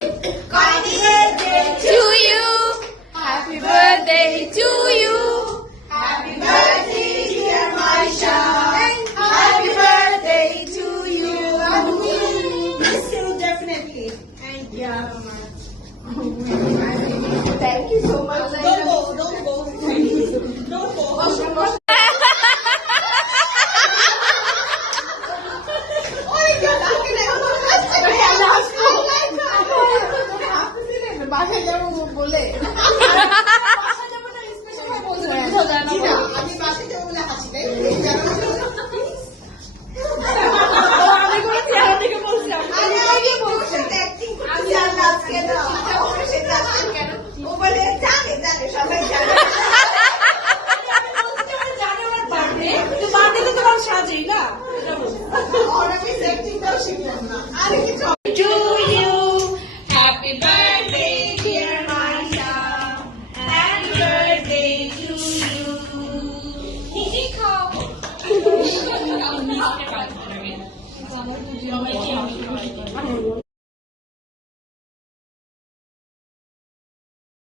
To you, happy birthday to you, happy birthday dear Maisha, happy birthday to you. Miss you definitely. And yeah, Thank you so much. don't go. Don't go. বাসায় যাবো বলে আমি বাসে যাবো বলে হাসি তাই ও বলে জানে জানে সবাই জানে সাজেই না অনেকে অ্যাক্টিংটাও শিখলাম না আরে কিছু to you, happy birthday dear Maisha, happy birthday to you. নিজে খাও